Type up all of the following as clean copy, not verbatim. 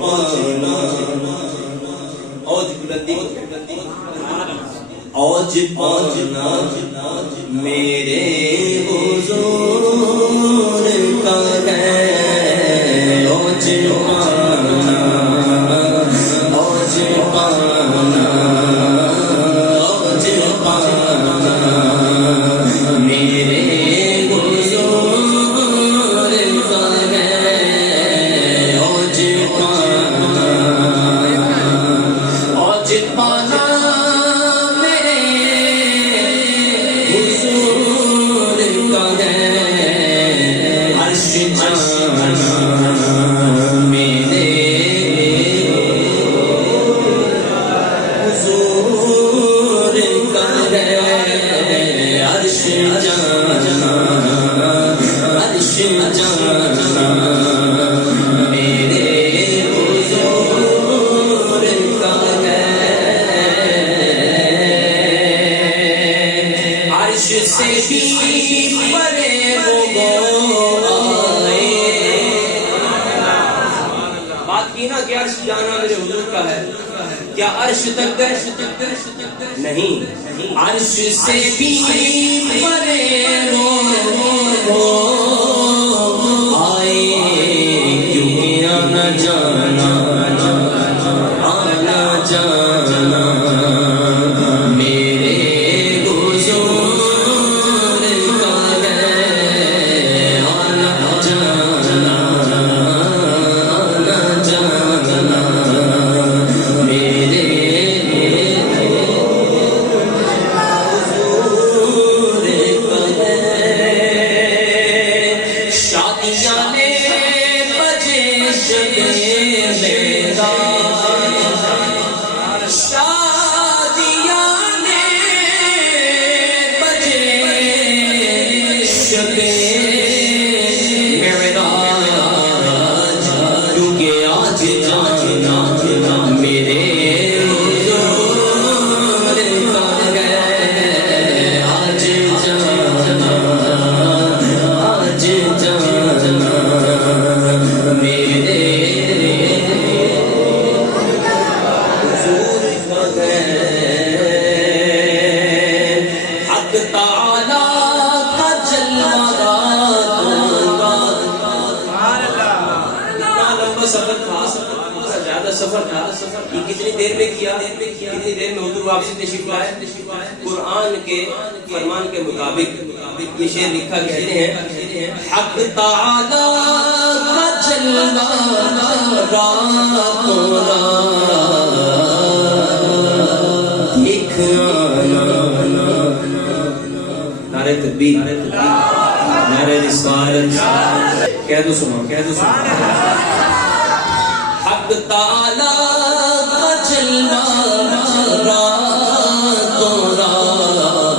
پانا اوج بلندی اوج پانا میرے حضور کا ہے اوج پانا اوج پانا اوج پانا میرے حضور کا ہے اوج پانا اوج پانا کیا عرش تک نہیں عرش سے بھی پرے وہ آئے کیونکہ آنا جانا آنا جانا میرے حضور کا ہے آنا جانا آنا جانا سفر تھا یہ کتنی دیر میں کیا کتنی دیر میں حضور واپسی تشریف لائے قرآن کے فرمان کے مطابق یہ شعر لکھا کہتے ہیں حق تعالی کا جلوہ دیکھ آنا نعرہ تکبیر نعرہ رسالت کہہ دو سنو حق تعالی کا جلوہ راتوں رات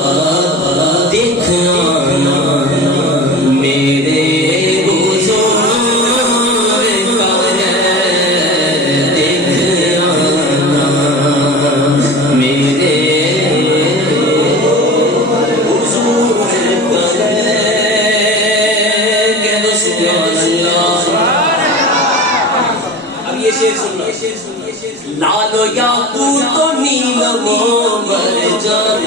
دیکھ آنا میرے حضور کا ہے دیکھ آنا میرے حضور کا ہے کہہ دو سبحان اللہ لالو یاقوت و نیلم و مرجان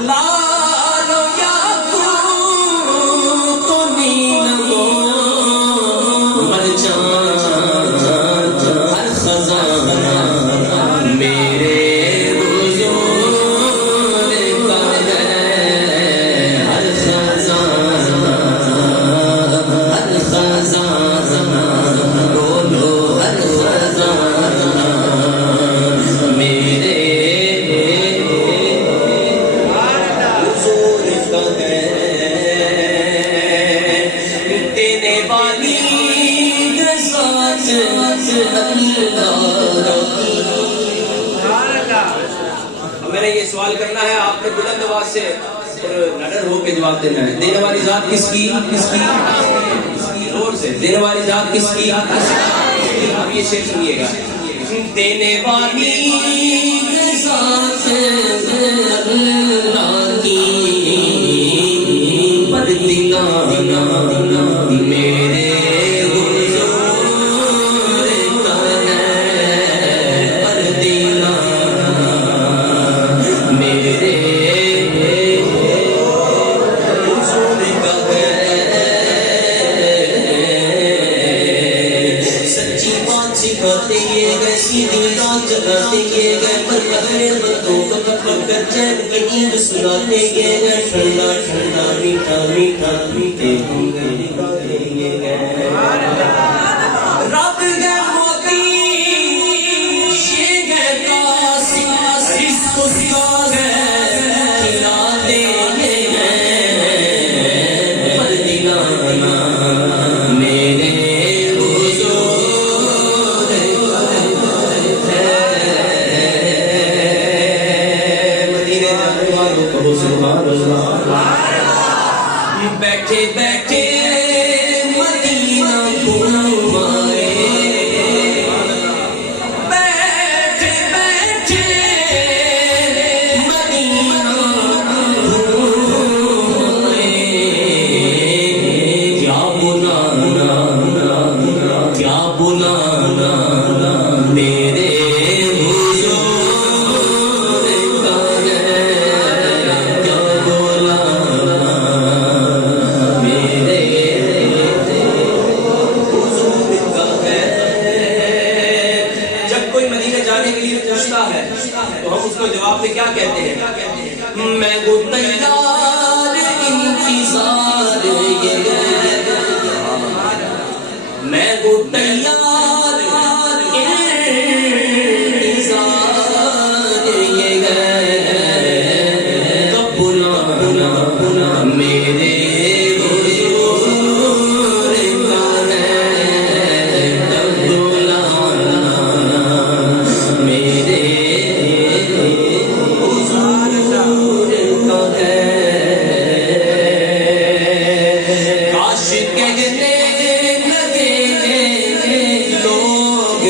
لالو یاقوت و نیلم و مرجان ہر خزانہ میرے حضور کا ہے ہر خزانہ ہر خزانہ میں نے یہ سوال کرنا ہے آپ نے بلند آواز سے اور نڈر ہو کے جواب دینا ہے دینے والی ذات کس کی زور سے دینے والی ذات کس کی آپ یہ شعر سنیے گا دینے والی ذات اللہ کی پر دلانا میرے حضور چین کی نیند سلاتے گئے ہیں، ٹھنڈا ٹھنڈا میٹھا میٹھا میٹھے ہونگے نکالیں گے رب گئے موتی یہ گئے قاسم اس کو سکھا گئے کھلا دیں گے مدینہ میرے بیٹھے بیٹھے مدینہ گھومائے بیٹھے بیٹھے مدینہ گھومائے کیا بلانا کیا بلانا میرے تو ہم اس کو جواب میں کیا کہتے ہیں میں وہ تیار انتظار میں وہ تیار انتظار کب بلانا میرے کہنے لگے لوگ